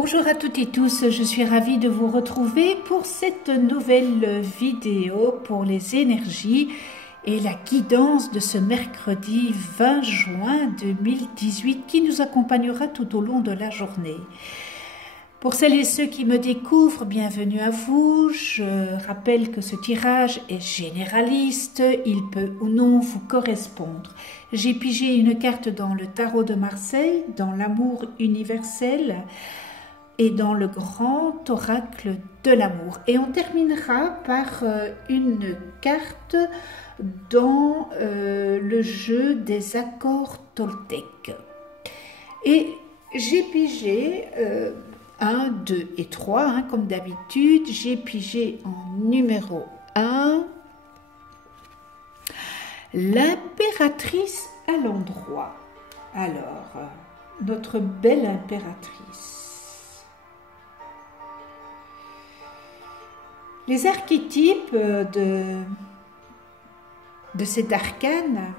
Bonjour à toutes et tous, je suis ravie de vous retrouver pour cette nouvelle vidéo pour les énergies et la guidance de ce mercredi 20 juin 2018 qui nous accompagnera tout au long de la journée. Pour celles et ceux qui me découvrent, bienvenue à vous. Je rappelle que ce tirage est généraliste, il peut ou non vous correspondre. J'ai pigé une carte dans le tarot de Marseille, dans l'amour universel et dans le grand oracle de l'amour. Et on terminera par une carte dans le jeu des accords toltèques. Et j'ai pigé 1, 2 et 3, comme d'habitude. J'ai pigé en numéro 1, l'impératrice à l'endroit. Alors, notre belle impératrice. Les archétypes de cet arcane,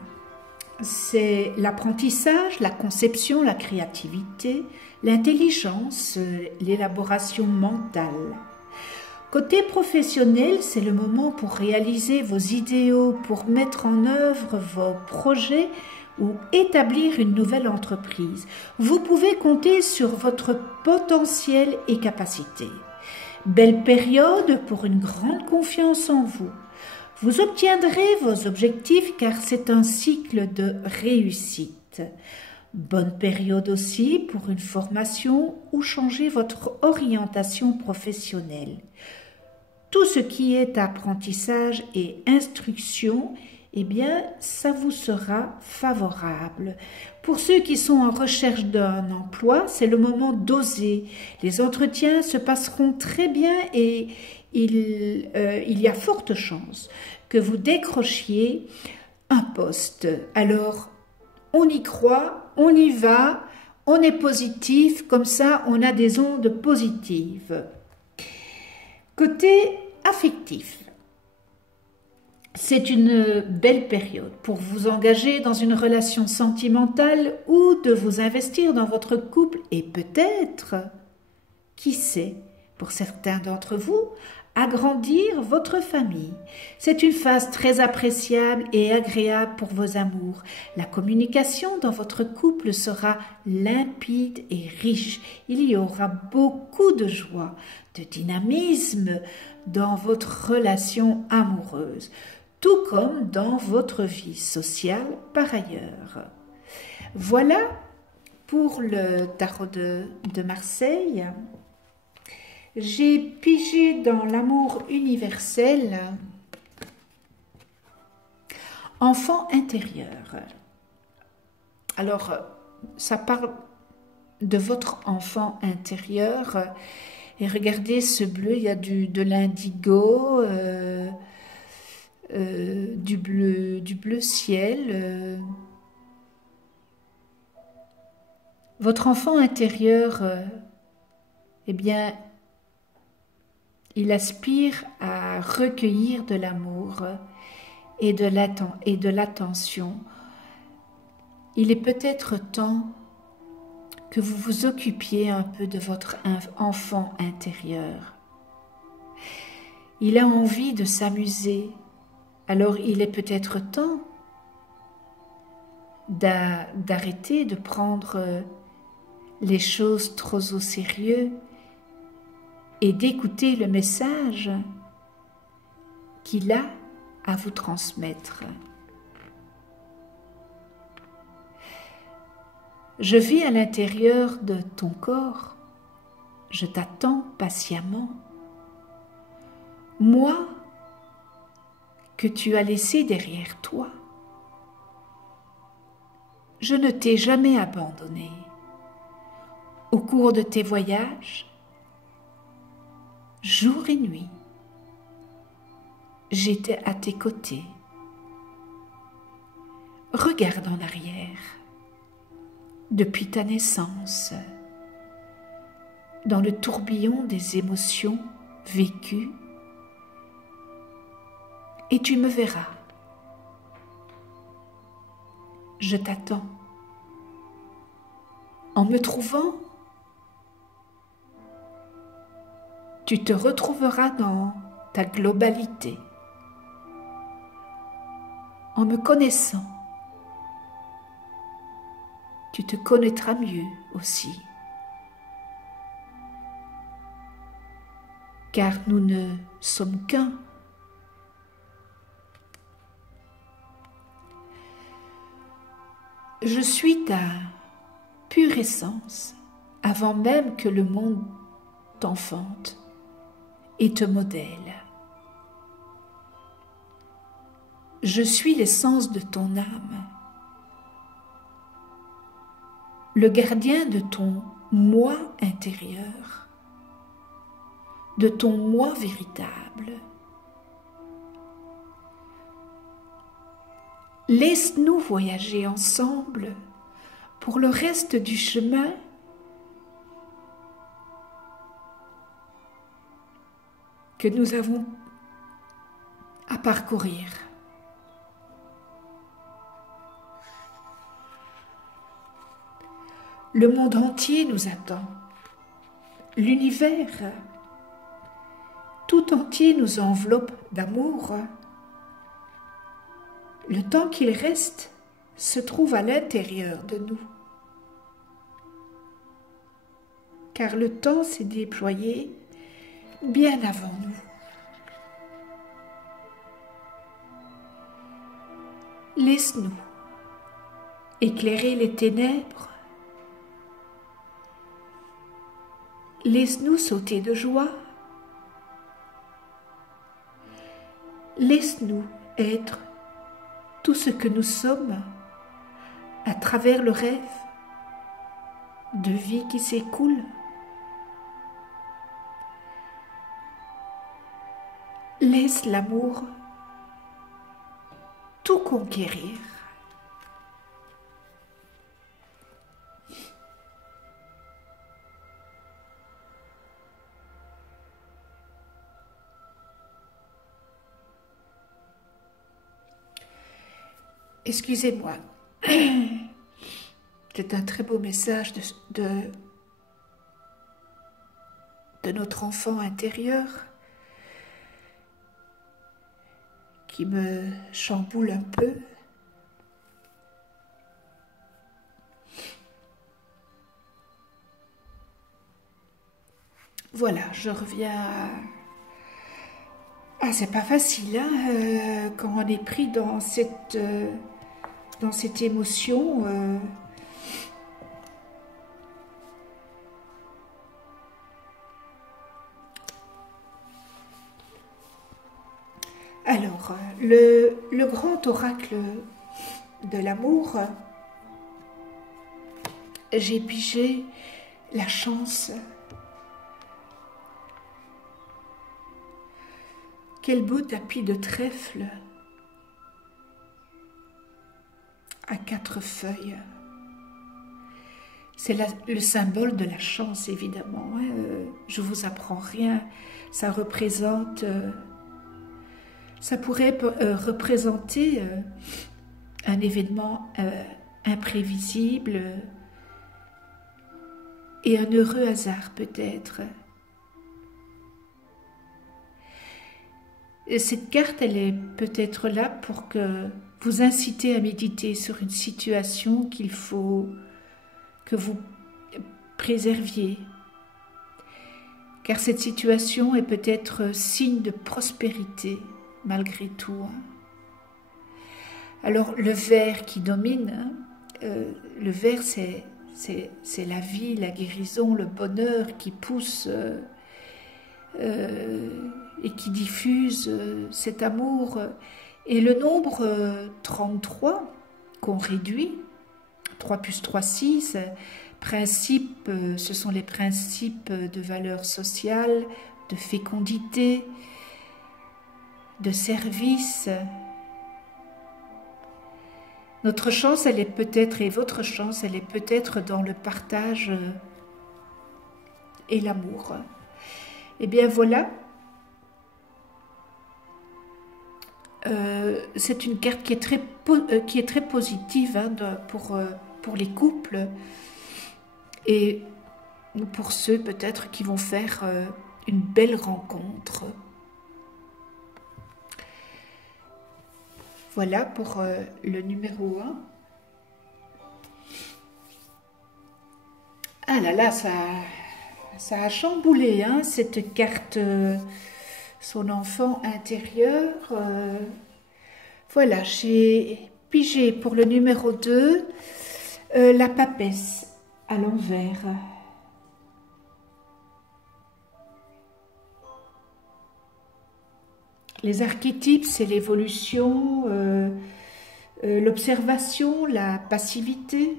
c'est l'apprentissage, la conception, la créativité, l'intelligence, l'élaboration mentale. Côté professionnel, c'est le moment pour réaliser vos idéaux, pour mettre en œuvre vos projets ou établir une nouvelle entreprise. Vous pouvez compter sur votre potentiel et capacité. Belle période pour une grande confiance en vous. Vous obtiendrez vos objectifs car c'est un cycle de réussite. Bonne période aussi pour une formation ou changer votre orientation professionnelle. Tout ce qui est apprentissage et instruction, eh bien, ça vous sera favorable. Pour ceux qui sont en recherche d'un emploi, c'est le moment d'oser. Les entretiens se passeront très bien et il y a forte chance que vous décrochiez un poste. Alors, on y croit, on y va, on est positif, comme ça on a des ondes positives. Côté affectif, c'est une belle période pour vous engager dans une relation sentimentale ou de vous investir dans votre couple et peut-être, qui sait, pour certains d'entre vous, agrandir votre famille. C'est une phase très appréciable et agréable pour vos amours. La communication dans votre couple sera limpide et riche. Il y aura beaucoup de joie, de dynamisme dans votre relation amoureuse, tout comme dans votre vie sociale par ailleurs. Voilà pour le tarot de Marseille. J'ai pigé dans l'amour universel enfant intérieur. Alors, ça parle de votre enfant intérieur. Et regardez ce bleu, il y a de l'indigo, du bleu ciel. Votre enfant intérieur, eh bien, il aspire à recueillir de l'amour et de l'attention. Il est peut-être temps que vous vous occupiez un peu de votre enfant intérieur. Il a envie de s'amuser, alors il est peut-être temps d'arrêter de prendre les choses trop au sérieux et d'écouter le message qu'il a à vous transmettre. Je vis à l'intérieur de ton corps, je t'attends patiemment. Moi, que tu as laissé derrière toi, je ne t'ai jamais abandonné. Au cours de tes voyages, jour et nuit, j'étais à tes côtés. Regarde en arrière, depuis ta naissance, dans le tourbillon des émotions vécues, et tu me verras. Je t'attends. En me trouvant tu te retrouveras dans ta globalité. En me connaissant, tu te connaîtras mieux aussi. Car nous ne sommes qu'un. Je suis ta pure essence avant même que le monde t'enfante et te modèle. Je suis l'essence de ton âme, le gardien de ton moi intérieur, de ton moi véritable. Laisse-nous voyager ensemble pour le reste du chemin que nous avons à parcourir. Le monde entier nous attend. L'univers tout entier nous enveloppe d'amour. Le temps qu'il reste se trouve à l'intérieur de nous. Car le temps s'est déployé bien avant nous. Laisse-nous éclairer les ténèbres. Laisse-nous sauter de joie. Laisse-nous être tout ce que nous sommes à travers le rêve de vie qui s'écoule. Laisse l'amour tout conquérir. Excusez-moi, c'est un très beau message de notre enfant intérieur qui me chamboule un peu. Voilà, je reviens à... Ah, c'est pas facile, hein, quand on est pris dans cette émotion. Alors, le grand oracle de l'amour, j'ai pigé la chance. Quel beau tapis de trèfle à 4 feuilles. C'est le symbole de la chance, évidemment. Hein. Je vous apprends rien. Ça représente... ça pourrait représenter un événement imprévisible et un heureux hasard, peut-être. Cette carte, elle est peut-être là pour que vous inciter à méditer sur une situation qu'il faut que vous préserviez. Car cette situation est peut-être signe de prospérité, malgré tout. Alors, le vert qui domine, le vert, c'est la vie, la guérison, le bonheur qui pousse... et qui diffuse cet amour. Et le nombre 33 qu'on réduit, 3 plus 3, 6, principes, ce sont les principes de valeur sociale, de fécondité, de service. Notre chance, elle est peut-être, et votre chance, elle est peut-être dans le partage et l'amour. Eh bien voilà, c'est une carte qui est très positive, hein, pour les couples et pour ceux peut-être qui vont faire une belle rencontre. Voilà pour le numéro 1. Ah là là, ça a chamboulé, hein, cette carte, son enfant intérieur. Voilà, j'ai pigé pour le numéro 2, la papesse à l'envers. Les archétypes, c'est l'évolution, l'observation, la passivité,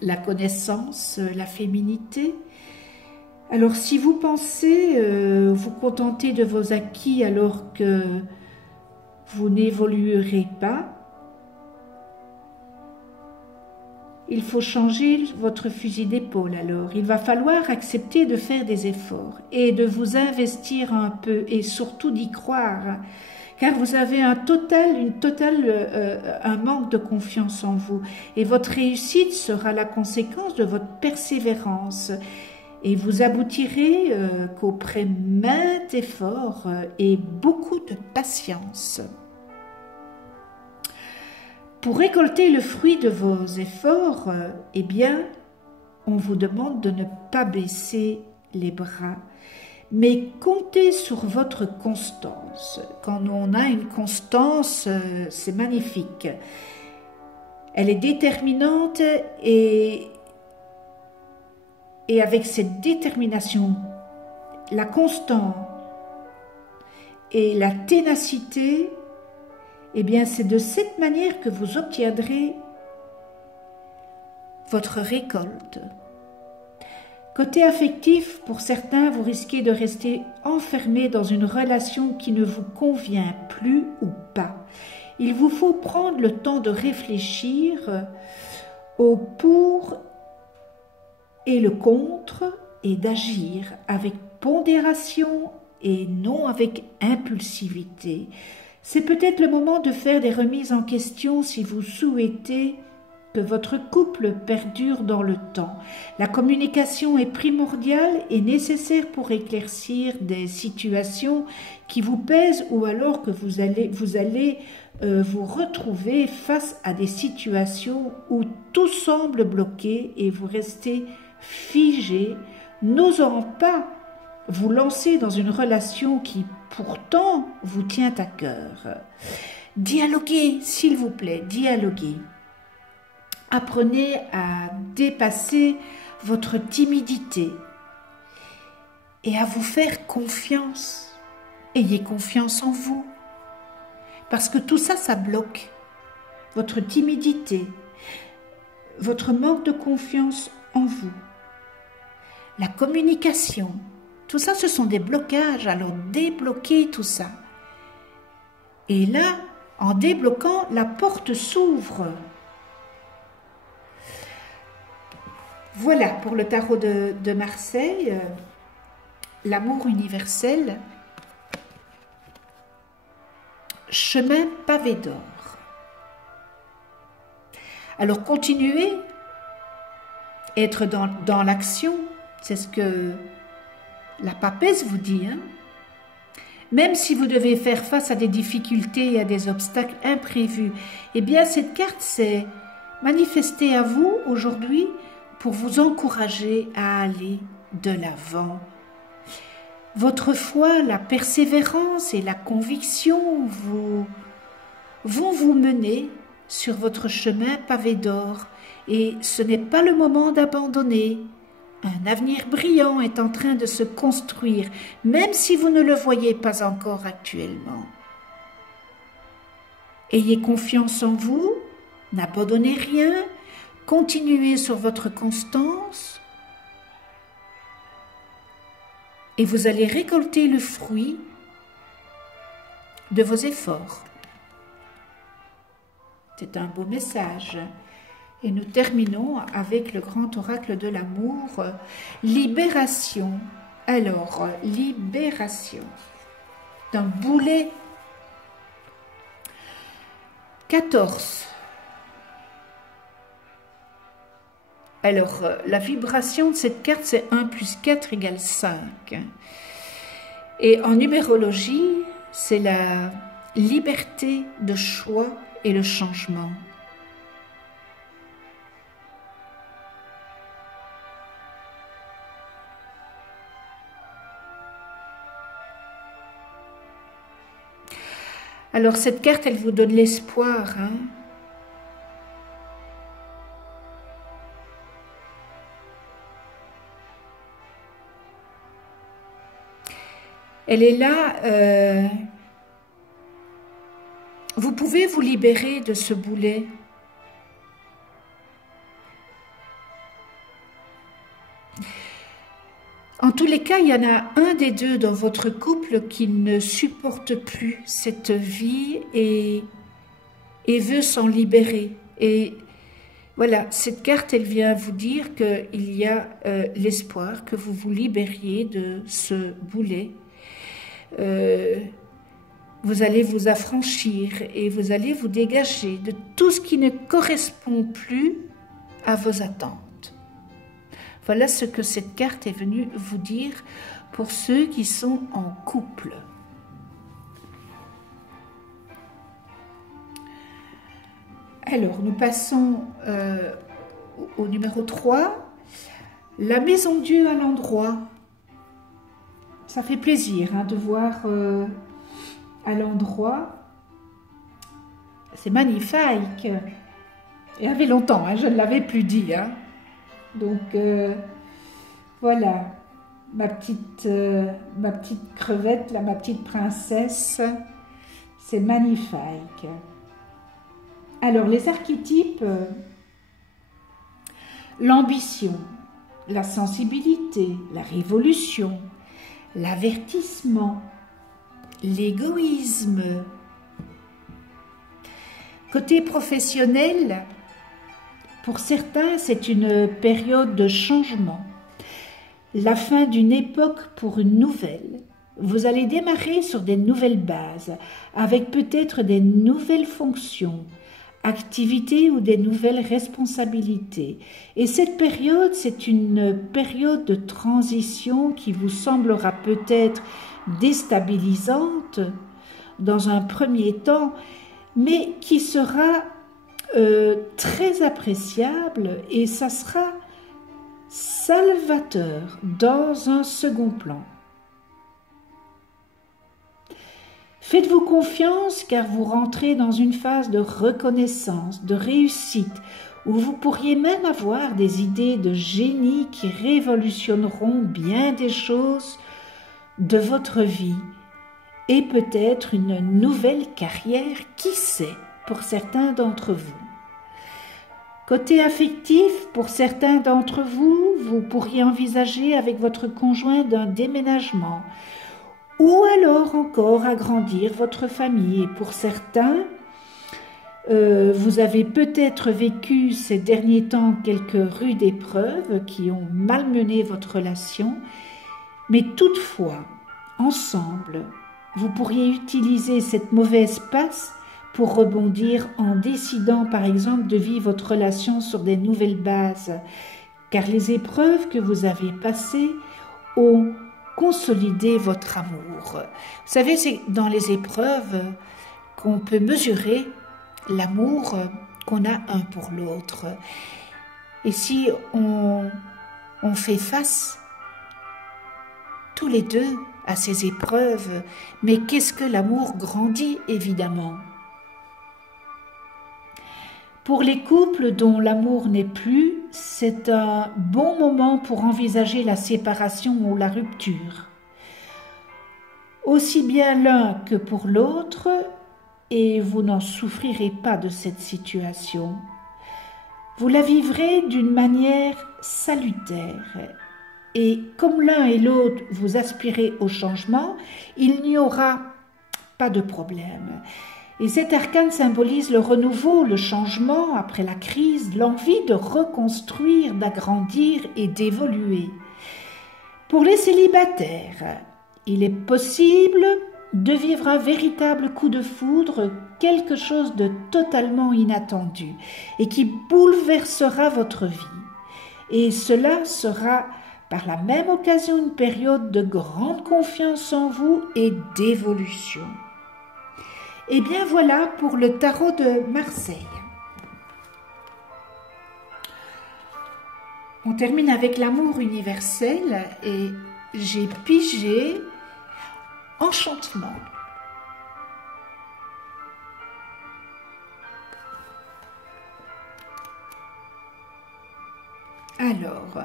la connaissance, la féminité. Alors, si vous pensez vous contenter de vos acquis alors que vous n'évoluerez pas, il faut changer votre fusil d'épaule alors. Il va falloir accepter de faire des efforts et de vous investir un peu et surtout d'y croire. Car vous avez un manque de confiance en vous. Et votre réussite sera la conséquence de votre persévérance. Et vous aboutirez qu'après maints efforts et beaucoup de patience. Pour récolter le fruit de vos efforts, eh bien, on vous demande de ne pas baisser les bras, mais comptez sur votre constance. Quand on a une constance, c'est magnifique. Elle est déterminante et avec cette détermination, la constance et la ténacité, eh bien, c'est de cette manière que vous obtiendrez votre récolte. Côté affectif, pour certains, vous risquez de rester enfermé dans une relation qui ne vous convient plus ou pas. Il vous faut prendre le temps de réfléchir au pour et le contre et d'agir avec pondération et non avec impulsivité. C'est peut-être le moment de faire des remises en question si vous souhaitez que votre couple perdure dans le temps. La communication est primordiale et nécessaire pour éclaircir des situations qui vous pèsent ou alors que vous allez vous retrouver face à des situations où tout semble bloqué et vous restez figé, n'osant pas vous lancer dans une relation qui pourtant vous tient à cœur. Dialoguez, s'il vous plaît, dialoguez. Apprenez à dépasser votre timidité et à vous faire confiance. Ayez confiance en vous. Parce que tout ça, ça bloque. Votre timidité, votre manque de confiance en vous, la communication, tout ça, ce sont des blocages. Alors, débloquez tout ça. Et là, en débloquant, la porte s'ouvre. Voilà pour le tarot de Marseille, l'amour universel, chemin pavé d'or. Alors, continuez, être dans l'action, c'est ce que la papesse vous dit, hein. Même si vous devez faire face à des difficultés et à des obstacles imprévus, eh bien cette carte s'est manifestée à vous aujourd'hui pour vous encourager à aller de l'avant. Votre foi, la persévérance et la conviction vont vous mener sur votre chemin pavé d'or et ce n'est pas le moment d'abandonner. Un avenir brillant est en train de se construire, même si vous ne le voyez pas encore actuellement. Ayez confiance en vous, n'abandonnez rien, continuez sur votre constance et vous allez récolter le fruit de vos efforts. C'est un beau message. Et nous terminons avec le grand oracle de l'amour, libération. Alors, libération d'un boulet. 14. Alors, la vibration de cette carte, c'est 1 plus 4 égale 5. Et en numérologie, c'est la liberté de choix et le changement. Alors, cette carte, elle vous donne l'espoir, hein. Elle est là, vous pouvez vous libérer de ce boulet. En tous les cas, il y en a un des deux dans votre couple qui ne supporte plus cette vie et veut s'en libérer. Et voilà, cette carte, elle vient vous dire qu'il y a l'espoir que vous vous libériez de ce boulet. Vous allez vous affranchir et vous allez vous dégager de tout ce qui ne correspond plus à vos attentes. Voilà ce que cette carte est venue vous dire pour ceux qui sont en couple. Alors, nous passons au numéro 3. La maison Dieu à l'endroit. Ça fait plaisir hein, de voir à l'endroit. C'est magnifique. Il y avait longtemps, hein, je ne l'avais plus dit. Hein. Donc, voilà, ma petite crevette, là, ma petite princesse. C'est magnifique. Alors, les archétypes, l'ambition, la sensibilité, la révolution, l'avertissement, l'égoïsme. Côté professionnel, pour certains, c'est une période de changement, la fin d'une époque pour une nouvelle. Vous allez démarrer sur des nouvelles bases, avec peut-être des nouvelles fonctions, activités ou des nouvelles responsabilités. Et cette période, c'est une période de transition qui vous semblera peut-être déstabilisante dans un premier temps, mais qui sera très appréciable et ça sera salvateur dans un second plan. Faites-vous confiance car vous rentrez dans une phase de reconnaissance, de réussite, où vous pourriez même avoir des idées de génie qui révolutionneront bien des choses de votre vie et peut-être une nouvelle carrière, qui sait, pour certains d'entre vous. Côté affectif, pour certains d'entre vous, vous pourriez envisager avec votre conjoint d'un déménagement ou alors encore agrandir votre famille. Et pour certains, vous avez peut-être vécu ces derniers temps quelques rudes épreuves qui ont malmené votre relation, mais toutefois, ensemble, vous pourriez utiliser cette mauvaise passe pour rebondir en décidant par exemple de vivre votre relation sur des nouvelles bases, car les épreuves que vous avez passées ont consolidé votre amour. Vous savez, c'est dans les épreuves qu'on peut mesurer l'amour qu'on a un pour l'autre. Et si on fait face tous les deux à ces épreuves, mais qu'est-ce que l'amour grandit évidemment. Pour les couples dont l'amour n'est plus, c'est un bon moment pour envisager la séparation ou la rupture. Aussi bien l'un que pour l'autre, et vous n'en souffrirez pas de cette situation. Vous la vivrez d'une manière salutaire. Et comme l'un et l'autre vous aspirez au changement, il n'y aura pas de problème. Et cet arcane symbolise le renouveau, le changement après la crise, l'envie de reconstruire, d'agrandir et d'évoluer. Pour les célibataires, il est possible de vivre un véritable coup de foudre, quelque chose de totalement inattendu et qui bouleversera votre vie. et cela sera par la même occasion une période de grande confiance en vous et d'évolution. Et bien voilà pour le tarot de Marseille. On termine avec l'amour universel et j'ai pigé enchantement. Alors,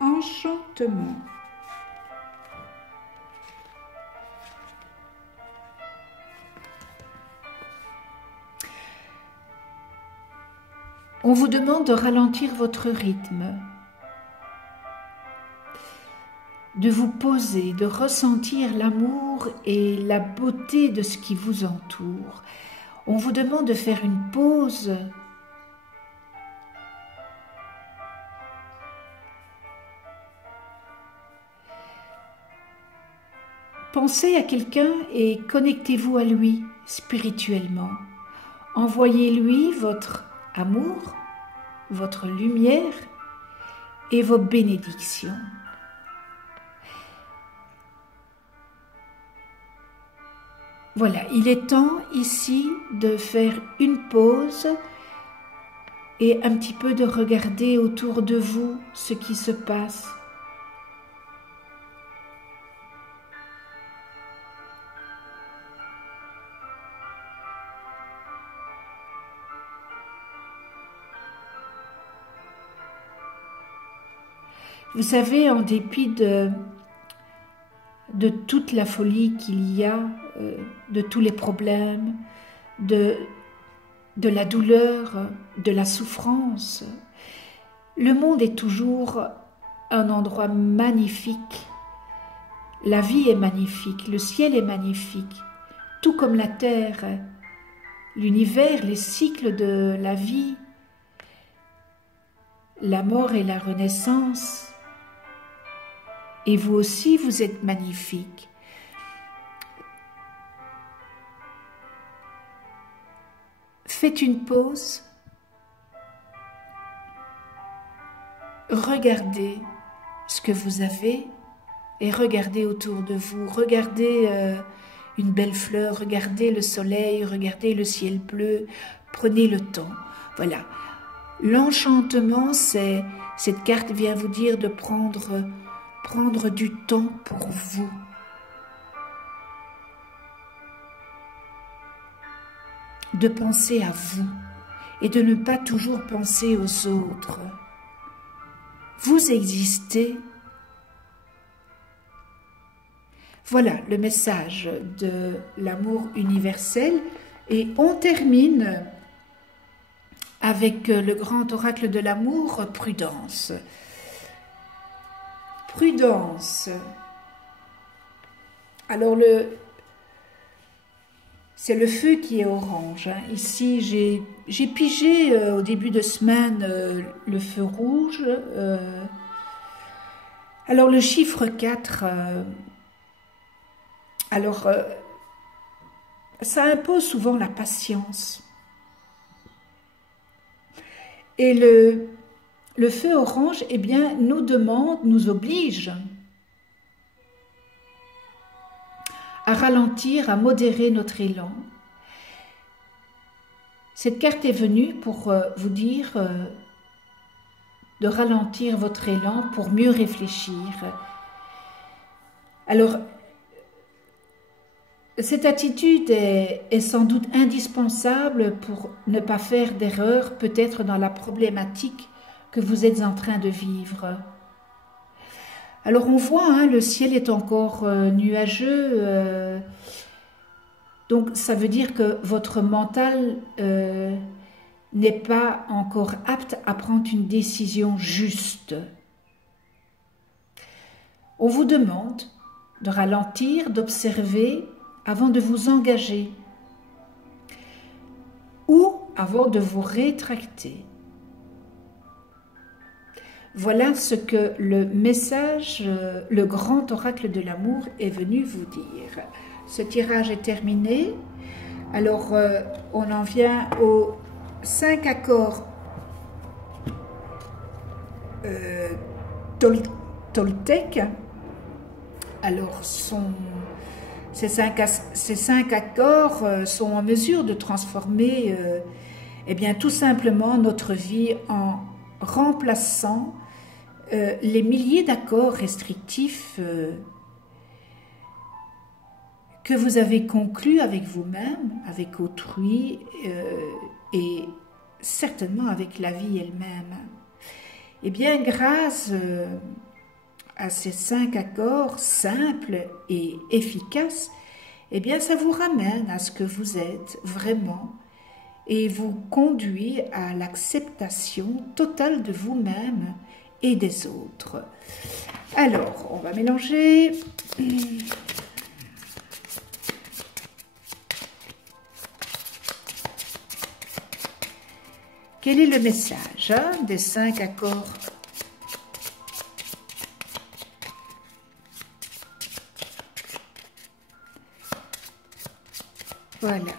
enchantement. On vous demande de ralentir votre rythme, de vous poser, de ressentir l'amour et la beauté de ce qui vous entoure. On vous demande de faire une pause Pensez à quelqu'un et connectez-vous à lui spirituellement. Envoyez-lui votre amour, votre lumière et vos bénédictions. Voilà, il est temps ici de faire une pause et un petit peu de regarder autour de vous ce qui se passe. Vous savez, en dépit de toute la folie qu'il y a, de tous les problèmes, de la douleur, de la souffrance, le monde est toujours un endroit magnifique. La vie est magnifique, le ciel est magnifique, tout comme la terre, l'univers, les cycles de la vie, la mort et la renaissance. Et vous aussi, vous êtes magnifique. Faites une pause. Regardez ce que vous avez et regardez autour de vous. Regardez une belle fleur, regardez le soleil, regardez le ciel bleu. Prenez le temps. Voilà. L'enchantement, cette carte vient vous dire de prendre du temps pour vous. De penser à vous et de ne pas toujours penser aux autres. Vous existez. Voilà le message de l'amour universel et on termine avec le grand oracle de l'amour, Prudence. Prudence. Alors c'est le feu qui est orange. Hein. Ici, j'ai pigé au début de semaine le feu rouge. Alors le chiffre 4, ça impose souvent la patience. Et le feu orange, eh bien, nous oblige à ralentir, à modérer notre élan. Cette carte est venue pour vous dire de ralentir votre élan pour mieux réfléchir. Alors, cette attitude est sans doute indispensable pour ne pas faire d'erreur, peut-être dans la problématique que vous êtes en train de vivre. Alors on voit, hein, le ciel est encore nuageux, donc ça veut dire que votre mental n'est pas encore apte à prendre une décision juste. On vous demande de ralentir, d'observer avant de vous engager ou avant de vous rétracter. Voilà ce que le message, le grand oracle de l'amour est venu vous dire. Ce tirage est terminé. Alors, on en vient aux 5 accords Toltec. Alors, ces cinq accords sont en mesure de transformer eh bien, tout simplement notre vie en remplaçant les milliers d'accords restrictifs que vous avez conclus avec vous-même, avec autrui et certainement avec la vie elle-même. Eh bien, grâce à ces 5 accords simples et efficaces, eh bien, ça vous ramène à ce que vous êtes vraiment et vous conduit à l'acceptation totale de vous-même et des autres. Alors, on va mélanger. Quel est le message des 5 accords? Voilà.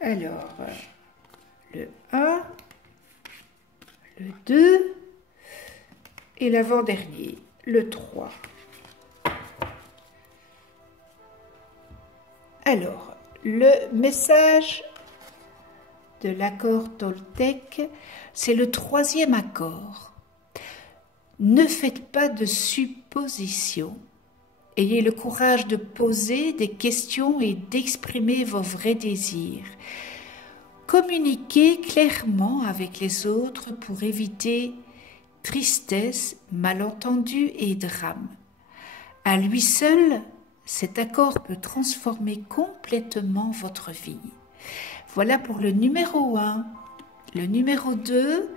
Alors, le 1, le 2 et l'avant-dernier, le 3. Alors, le message de l'accord Toltec, c'est le 3e accord. Ne faites pas de suppositions. Ayez le courage de poser des questions et d'exprimer vos vrais désirs. Communiquez clairement avec les autres pour éviter tristesse, malentendus et drame. À lui seul, cet accord peut transformer complètement votre vie. Voilà pour le numéro 1. Le numéro 2,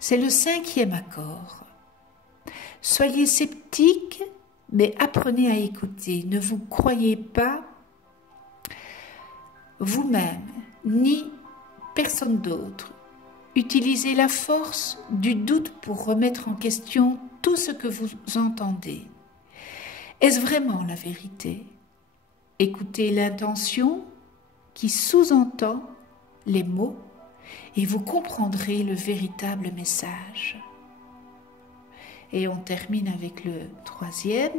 c'est le 5e accord. Soyez sceptique, mais apprenez à écouter. Ne vous croyez pas vous-même, ni personne d'autre. Utilisez la force du doute pour remettre en question tout ce que vous entendez. Est-ce vraiment la vérité? Écoutez l'intention qui sous-entend les mots et vous comprendrez le véritable message. Et on termine avec le 3e.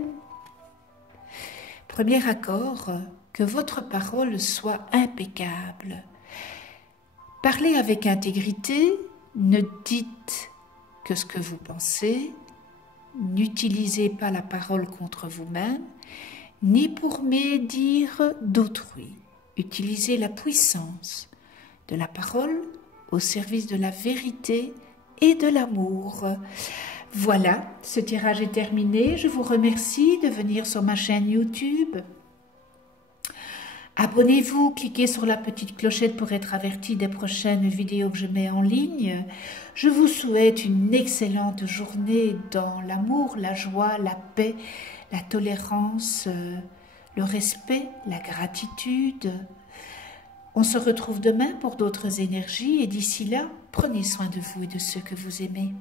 Premier accord, que votre parole soit impeccable. Parlez avec intégrité, ne dites que ce que vous pensez, n'utilisez pas la parole contre vous-même, ni pour médire d'autrui. Utilisez la puissance de la parole au service de la vérité et de l'amour. Voilà, ce tirage est terminé. Je vous remercie de venir sur ma chaîne YouTube. Abonnez-vous, cliquez sur la petite clochette pour être averti des prochaines vidéos que je mets en ligne. Je vous souhaite une excellente journée dans l'amour, la joie, la paix, la tolérance, le respect, la gratitude. On se retrouve demain pour d'autres énergies et d'ici là, prenez soin de vous et de ceux que vous aimez.